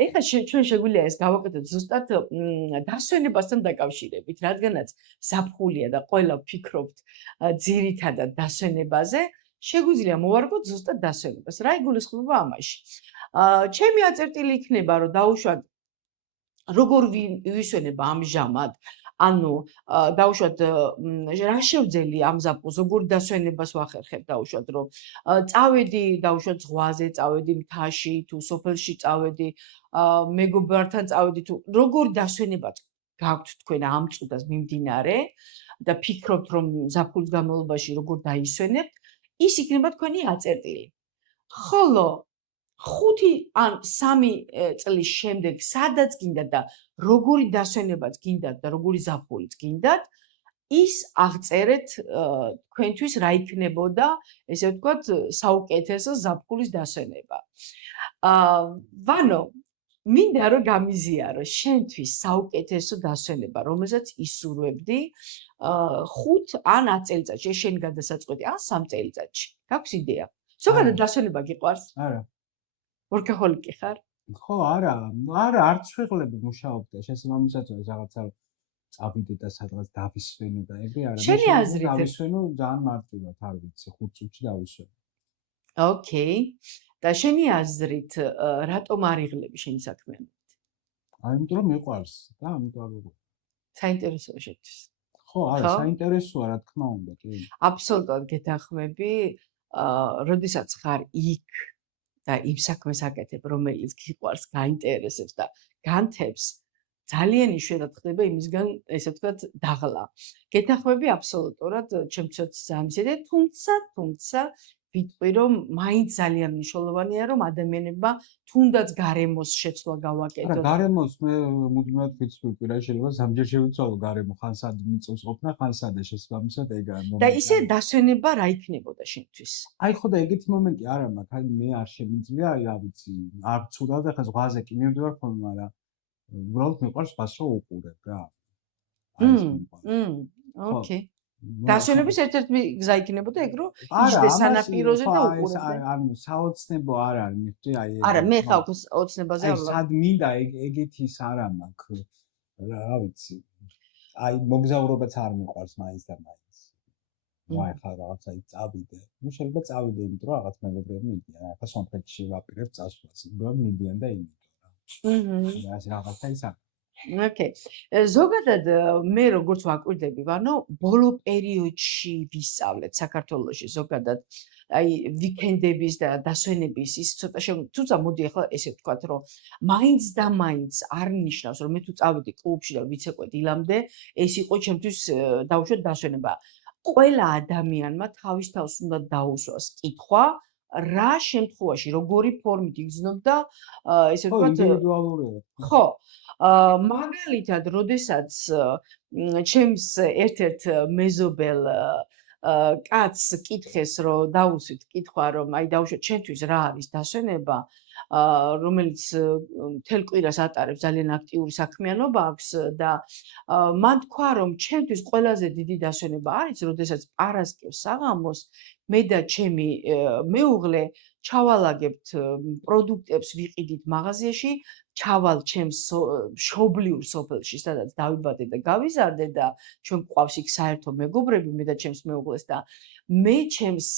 ეხლა ჩვენ შეგვიძლია ეს გავაკეთოთ ზუსტად დასვენებასთან დაკავშირებით, რადგანაც ზაფხულია და ყველა ვფიქრობთ ძირითადად დასვენებაზე, შეგვიძლია მოვარგოთ ზუსტად დასვენებას. რა იგულისხმება ამაში? ჩემი აწერტილი იქნება, რომ დაუშვათ როგორ ვისვენება ამჟამად, ანუ დაუშვათ რა შევძელი ამ ზაფხულს, როგორ დასვენებას ვახერხებ დაუშვათ, რომ წავედი დაუშვათ ზღვაზე, წავედი მთაში თუ სოფელში წავედი, მეგობრებთან წავედი თუ როგორ დასვენებაც გაქვთ თქვენ ამ წუთას მიმდინარე და ფიქრობთ რომ ზაფხულის განმავლობაში როგორ დაისვენებთ, ის იქნება თქვენი აწერტილი. ხოლო 5 ან 3 წლის შემდეგ სადაც გინდათ და როგორი დასვენებაც გინდათ და როგორი ზაფხულიც გინდათ, ის აღწერეთ თქვენთვის რა იქნებოდა, ესე ვთქვათ, საუკეთესო ზაფხულის დასვენება. ვანო, მინდა რომ გამიზიარო შენთვის საუკეთესო დასვენება, რომელსაც ისურვებდი 5 ან 10 წელიწადში, შენი გადასაწყვეტი, ან 3 წელიწადში. გაქვს იდეა? ზოგადად დასვენება გიყვარს? არა. ვორკაჰოლიკი ხარ? ხო, არა, არც ვეღლები მუშაობდი, შესაბამისად რაღაცა წავიდე და სადღაც დავისვენო და ეგრე არა. შენი აზრით დავისვენო ძალიან მარტივად, არ ვიცი, 5 წუთში დავისვენო. ოკეი. და შენი აზრით რატომ არ იღლები შენი საქმიანობით? იმიტომ რომ მიყვარს და ამიტომ არ ვიღებ. საინტერესოა შენთვის. ხო, არა, საინტერესოა, რა თქმა უნდა, კი. აბსოლუტურად გეთანხმები, როდესაც ხარ იქ და იმ საქმეს აკეთებ, რომელიც გიყვარს, გაინტერესებს და განთებს, ძალიან იშვიათად ხდება იმისგან, ესე ვთქვათ, დაღლა. გეთანხმები აბსოლუტურად, ჩემთვისაც ძალიან ისედია, თუმცა ვიტყვი, რომ მაინც ძალიან მნიშვნელოვანია, რომ ადამიანებმა თუნდაც გარემოს შეცვლა გავაკეთოთ. არა, გარემოს მე მუდმივად ვიცვი, რა შეიძლება სამჯერ შევიცვალო გარემო, ხან სად მიწევს ყოფნა, ხან სადა შესაბამისად ეგაა მომენტი. და ისე დასვენება რა იქნებოდა შენთვის? აი ხო და ეგეთი მომენტი არა მაქვს, აი მე არ შემიძლია, აი რა ვიცი, არ ცუდად ახლა ზღვაზე კი მივდივარ ხოლმე, მაგრამ უბრალოდ მიყვარს ბას რომ უყურებ რა. აი ეს მიყვარს. ოკეი. დასვენების ერთ-ერთი გზა იქნებოდა ეგ, რომ იჯდეს სანაპიროზე და უყურებდე. ანუ საოცნებო არ არის, მივხვდი, აი ეს. არა, მე ხავ ოცნებაზე აი სად მინდა ეგეთი ის არ მაქვს. რა ვიცი. აი მოგზაურობაც არ მიყვარს მაინც და მაინც. ვაი ხა რაღაცა წავიდე. ნუ შეიძლება წავიდე, იმიტომ რომ რაღაც მეგობრები მიდიან. ახლა სომხეთში ვაპირებ წასვლას. უბრალოდ მიდიან და იმითო რა. ეს რაღაცა ის არის. ოკეი. ზოგადად მე როგორც ვაკვირდები, ვანო, ბოლო პერიოდში ვისწავლეთ საქართველოში ზოგადად აი ვიკენდების და დასვენების ის ცოტა თუმცა მოდი ახლა ესე ვთქვათ, რომ მაინც და მაინც არ ნიშნავს, რომ მე თუ წავედი კლუბში და ვიცეკვე დილამდე, ეს იყო ჩემთვის დაუშვათ დასვენება. ყველა ადამიანმა თავის თავს უნდა დაუსვას კითხვა, რა შემთხვევაში, როგორი ფორმით იგრძნობდა, ესე ვთქვათ, ინდივიდუალურია. ხო. მაგალითად, როდესაც ჩემს ერთ-ერთ მეზობელ კაცს კითხეს, რომ დაუსვით კითხვა, რომ აი დაუშვათ ჩვენთვის რა არის დასვენება, რომელიც მთელ კვირას ატარებს, ძალიან აქტიური საქმიანობა აქვს და მან თქვა, რომ ჩვენთვის ყველაზე დიდი დასვენება არის, როდესაც პარასკევს საღამოს მე და ჩემი მეუღლე ჩავალაგებთ პროდუქტებს ვიყიდით მაღაზიაში, ჩავალ ჩემს მშობლიურ სოფელში, სადაც დავიბადე და გავიზარდე და ჩვენ გვყავს იქ საერთო მეგობრები, მე და ჩემს მეუღლეს და მე ჩემს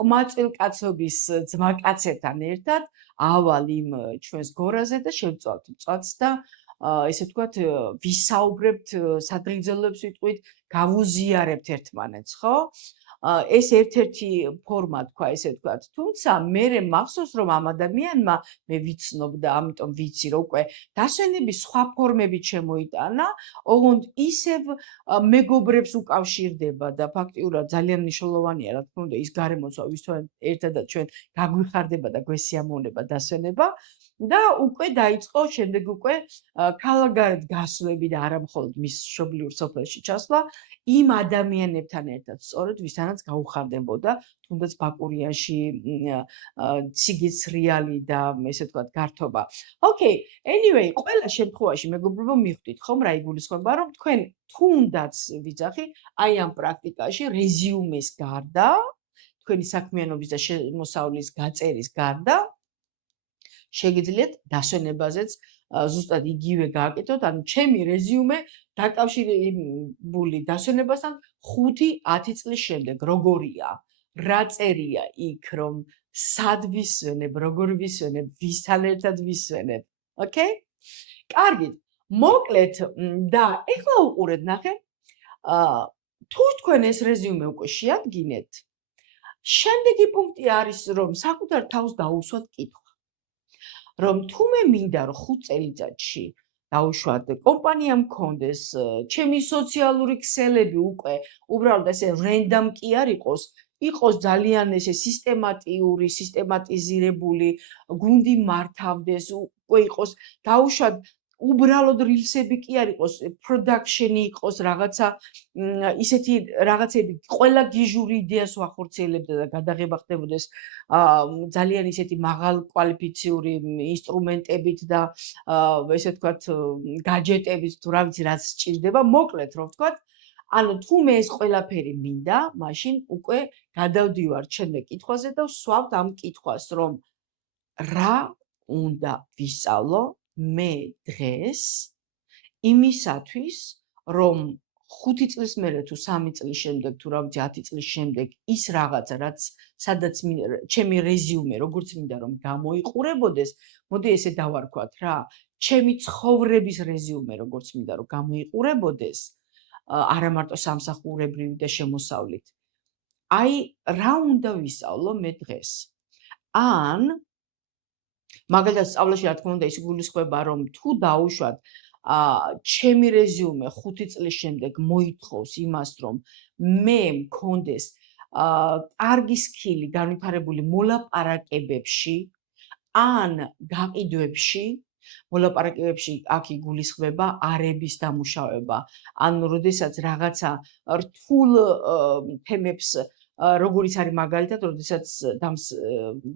ყმაწვილკაცობის ძმაკაცებთან ერთად ავალ იმ ჩვენს გორაზე და შევწვალთ მწვადს და ესე ვთქვათ, ვისაუბრებთ, სადღეგრძელოებს ვიტყვით, გავუზიარებთ ერთმანეთს, ხო? ეს ერთ-ერთი ფორმა თქვა, ესე ვთქვათ. თუმცა მე მახსოვს, რომ ამ ადამიანმა მე ვიცნობ და ამიტომ ვიცი, რომ უკვე დასვენების სხვა ფორმები შემოიტანა, ოღონდ ისევ მეგობრებს უკავშირდება და ფაქტიურად ძალიან მნიშვნელოვანია, რა თქმა უნდა, ის გარემოცვა, ვისთან ერთადაც ჩვენ გაგვიხარდება და გვესიამოვნება დასვენება. და უკვე დაიწყო შემდეგ უკვე ქალაქგარეთ გასვლები და არა მხოლოდ მის მშობლიურ სოფელში ჩასვლა იმ ადამიანებთან ერთად, სწორედ ვისთანაც გაუხარდებოდა, თუნდაც ბაკურიაში ციგისრიალი და ესე ვთქვათ გართობა. ოკეი, anyway, ყველა შემთხვევაში მეგობრებო მიხვდით ხომ რა იგულისხმება, რომ თქვენ თუნდაც ვიძახი, აი ამ პრაქტიკაში რეზიუმეს გარდა, თქვენი საქმიანობის და შემოსავლის გაწერის გარდა შეგიძლიათ დასვენებაზეც ზუსტად იგივე გააკეთოთ, ანუ ჩემი რეზიუმე დაკავშირებული დასვენებასთან 5-10 წლის შემდეგ როგორია, რა წერია იქ, რომ სად ვისვენებ, როგორ ვისვენებ, ვისთან ერთად ვისვენებ. ოკეი? კარგით. მოკლედ და ეხლა უყურეთ, ნახე. თუ თქვენ ეს რეზიუმე უკვე შეადგინეთ, შემდეგი პუნქტი არის, რომ საკუთარ თავს დაუსვათ კითხვა. რომ თუ მე მინდა რომ 5 წელიწადში დავუშვათ კომპანია მქონდეს, ჩემი სოციალური ქსელები უკვე უბრალოდ ესე რენდომ კი არ იყოს ძალიან ესე სისტემატიზირებული, გუნდი მართავდეს, უკვე იყოს დავუშვათ უბრალოდ რილსები კი არ იყოს, პროდაქშენი იყოს, რაღაცა ისეთი რაღაცები, ყველა გიჟური იდეას ვახორციელებდა და გადაღება ხდებოდეს ძალიან ისეთი მაღალ კვალიფიციური ინსტრუმენტებით და ესე ვთქვათ, გაჯეტებით თუ რა ვიცი რაც სჭირდება, მოკლედ რომ ვთქვათ, ანუ თუ მე ეს ყველაფერი მინდა, მაშინ უკვე გადავდივართ შემდეგ კითხვაზე და ვსვავთ ამ კითხვას, რომ რა უნდა ვისწავლო მე დღეს იმისათვის, რომ 5 წლის მერე თუ 3 წლის შემდეგ თუ რა ვიცი 10 წლის შემდეგ ის რაღაცა რაც სადაც ჩემი რეზიუმე როგორც მინდა რომ გამოიყურებოდეს, მოდი ესე დავარქვათ რა, ჩემი ცხოვრების რეზიუმე როგორც მინდა რომ გამოიყურებოდეს, არა მარტო სამსახურებრივი და შემოსავლით. აი რა უნდა ვისწავლო მე დღეს? ან მაგალითად სწავლაში რა თქმა უნდა ის გულისხმობა რომ თუ დაუშვათ ჩემი რეზიუმე 5 წლის შემდეგ მოითხოვს იმას რომ მე მქონდეს კარგი სკილი განვითარებული მოლაპარაკებებში ან გაყიდვებში მოლაპარაკებებში აქ იგულისხმება არების დამუშავება ან როდესაც რაღაცა რთულ თემებს როგორიც არის მაგალითად, როდესაც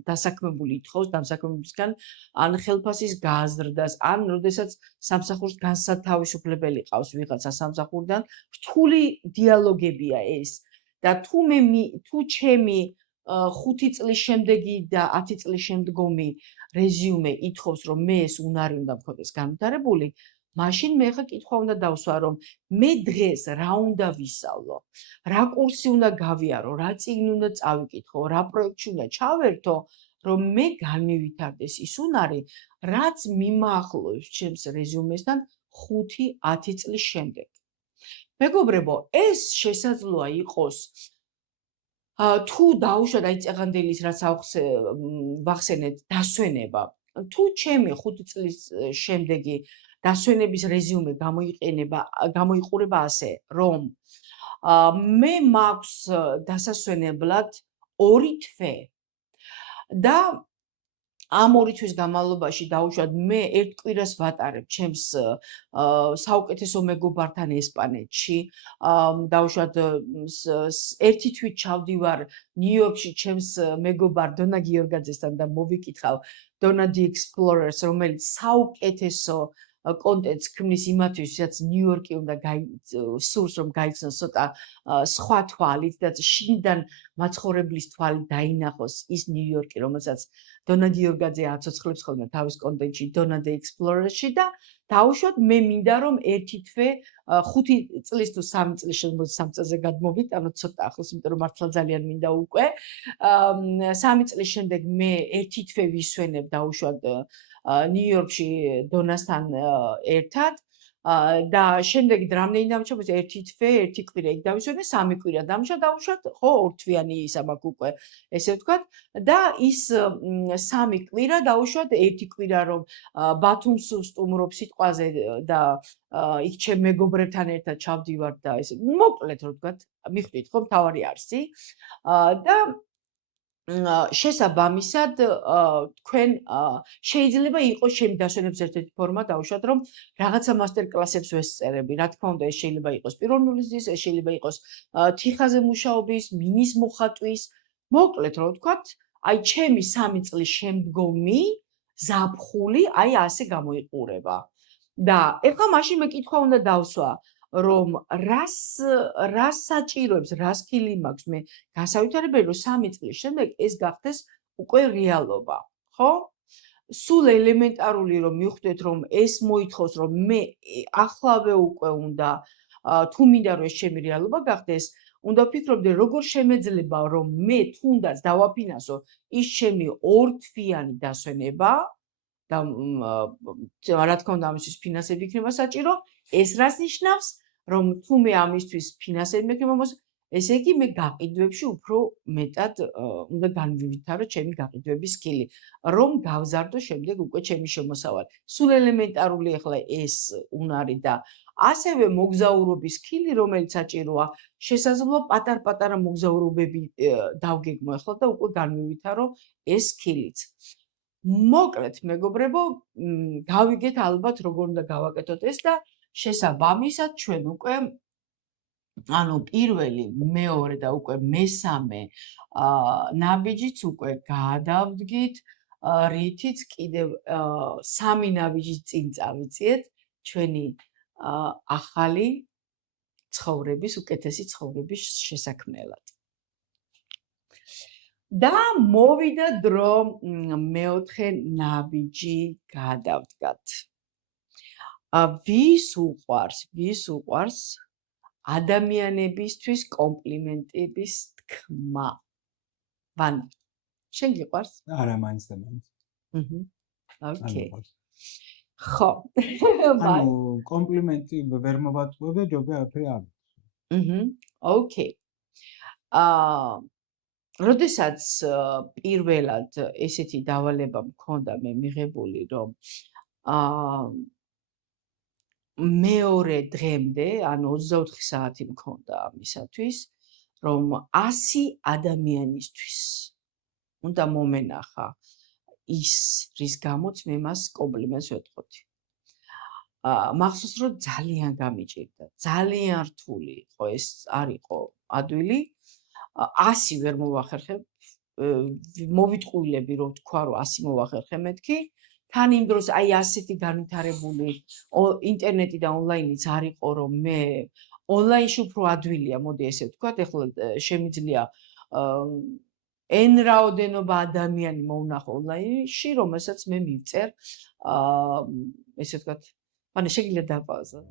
დასაქმებული ითხოვს დამსაქმებისგან ან ხელფასის გაზრდას, ან როდესაც სამსახურს განსათავისუფლებელი ყავს ვიღაცა სამსახურიდან, რთული დიალოგებია ეს. და თუ ჩემი 5 წლის შემდეგი და 10 წლის შემდგომი რეზიუმე ითხოვს, რომ მე ეს უნარი უნდა მქონდეს განვითარებული, მაშინ მე ხა კითხვა უნდა დავსვა, რომ მე დღეს რა უნდა ვისწავლო, რა კურსი უნდა გავიარო, რა წიგნი უნდა წავიკითხო, რა პროექტში უნდა ჩავერთო, რომ მე განმევითარდეს ის უნარი, რაც მიმაახლოვებს ჩემს რეზიუმესთან 5-10 წლის შემდეგ. მეგობრებო, ეს შესაძლოა იყოს თუ დაუშვათ აი წეღანდილის რაც ვახსენეთ დასვენება, თუ ჩემი 5 წლის შემდეგი დასვენების რეზიუმე გამოიყურება ასე, რომ მე მაქვს დასასვენებლად 2 თვე და ამ 2 თვის განმავლობაში დაუშვათ მე 1 კვირას ვატარებ ჩემს საუკეთესო მეგობართან ესპანეთში, დაუშვათ 1 თვით ჩავდივარ ნიუ-იორკში ჩემს მეგობარ დონა გიორგაძესთან და მოვიკითხავ Donna the Explorers, რომელიც საუკეთესო კონტენტს ქმნის იმათთვის, ვისაც ნიუ-იორკი უნდა სურს რომ გაიცნოს ცოტა სხვა თვალით და შინიდან მაცხოვრებლის თვალით დაინახოს ის ნიუ-იორკი, რომელსაც დონა გიორგაძე აცოცხლებს ხოლმე თავის კონტენტში Donna the Explorers-ში და დაუშვათ მე მინდა რომ 1 თვე 5 წლის თუ 3 წლის შემდგომ 3 წელზე გადმოვიტანოთ ცოტა ახლოს, იმიტომ რომ მართლა ძალიან მინდა უკვე 3 წლის შემდეგ მე 1 თვე ვისვენებ დაუშვათ ნიუ-იორკში დონასთან ერთად და შემდეგ რამდენი დამრჩება 1 თვე, 1 კვირა იქ დავისვენე, 3 კვირა დამრჩა დაუშვათ, ხო, 2 თვიანი ისა მაქვს უკვე, ესე ვთქვათ და ის 3 კვირა დაუშვათ 1 კვირა რომ ბათუმს ვსტუმრობ სიტყვაზე და იქ ჩემ მეგობრებთან ერთად ჩავდივართ და ესე მოკლედ რომ ვთქვათ, მიხვდით ხო, მთავარი არსი და შესაბამისად თქვენ შეიძლება იყოს ჩემი დასვენების ერთ-ერთი ფორმა დავუშვათ რომ რაღაცა მასტერკლასებს ვესწერები, რა თქმა უნდა ეს შეიძლება იყოს პიროვნული ზრდის, ეს შეიძლება იყოს თიხაზე მუშაობის, მინის მოხატვის, მოკლედ რომ ვთქვათ, აი ჩემი 3 წლის შემდგომი ზაფხული აი ასე გამოიყურება. და ეხლა მაშინ მე კითხვა უნდა დავსვა, რომ რას საჭიროებს, რა სკილი მაქვს მე გასავითარებელი, რომ 3 წლის შემდეგ ეს გახდეს უკვე რეალობა, ხო? სულ ელემენტარული რომ მივხვდეთ რომ ეს მოითხოვს რომ მე ახლავე უკვე უნდა თუ მინდა რომ ეს ჩემი რეალობა გახდეს უნდა ვფიქრობდე როგორ შემეძლება რომ მე თუნდაც დავაფინანსო ის ჩემი ორთვიანი დასვენება და რა თქმა უნდა ამისთვის ფინანსები იქნება საჭირო ეს რას ნიშნავს რომ თუ მე ამისთვის ფინანსები მექნება ესე იგი მე გაყიდვებში უფრო მეტად უნდა განვივითარო ჩემი გაყიდვების სკილი რომ გავზარდო შემდეგ უკვე ჩემი შემოსავალი სულ ელემენტარული ახლა ეს უნარი და ასევე მოგზაურობის სკილი რომელიც საჭიროა შესაძლოა პატარ-პატარა მოგზაურობები დავგეგმო ახლა და უკვე განვივითარო ეს სკილიც მოკლედ მეგობრებო გავიგეთ ალბათ როგორ უნდა გავაკეთოთ ეს და შესაბამისად ჩვენ უკვე ანუ პირველი, მეორე და უკვე მესამე ნაბიჯიც უკვე გადავდგით, რითიც კიდევ სამი ნაბიჯის წინ წავიწიეთ ჩვენი ახალი ცხოვრების, უკეთესი ცხოვრების შესაქმნელად. და მოვიდა დრო მეოთხე ნაბიჯი გადავდგათ. ვის უყვარს ადამიანებისთვის კომპლიმენტების თქმა. ვანა, შენ გიყვარს? არა, მაინც და მაინც. ოკეი. ხო. ანუ კომპლიმენტი ვერ მოვატყუებ და ჯობია არაფერი არ. ოკეი. როდესაც პირველად ესეთი დავალება მქონდა მე მიღებული, რომ მეორე დღემდე, ანუ 24 საათი მქონდა ამისათვის, რომ 100 ადამიანისთვის უნდა მომენახა ის, რის გამოც მე მას კომპლიმენტს ვეთყოთი. მახსოვს, რომ ძალიან გამიჭირდა, ძალიან რთული იყო ეს არ იყო ადვილი, 100 ვერ მოვახერხებ, მოვიტყუილები რომ თქვა, რომ 100 მოვახერხე მეთქი, თან იმ დროს აი ასეთი განვითარებული ინტერნეტი და ონლაინიც არ იყო რომ მე ონლაინში უფრო ადვილია მოდი ესე ვთქვათ ეხლა შემიძლია n რაოდენობა ადამიანი მოვნახო ონლაინში რომელსაც მე მივწერ ესე ვთქვათ ანუ შეგიძლიათ დაპაუზოთ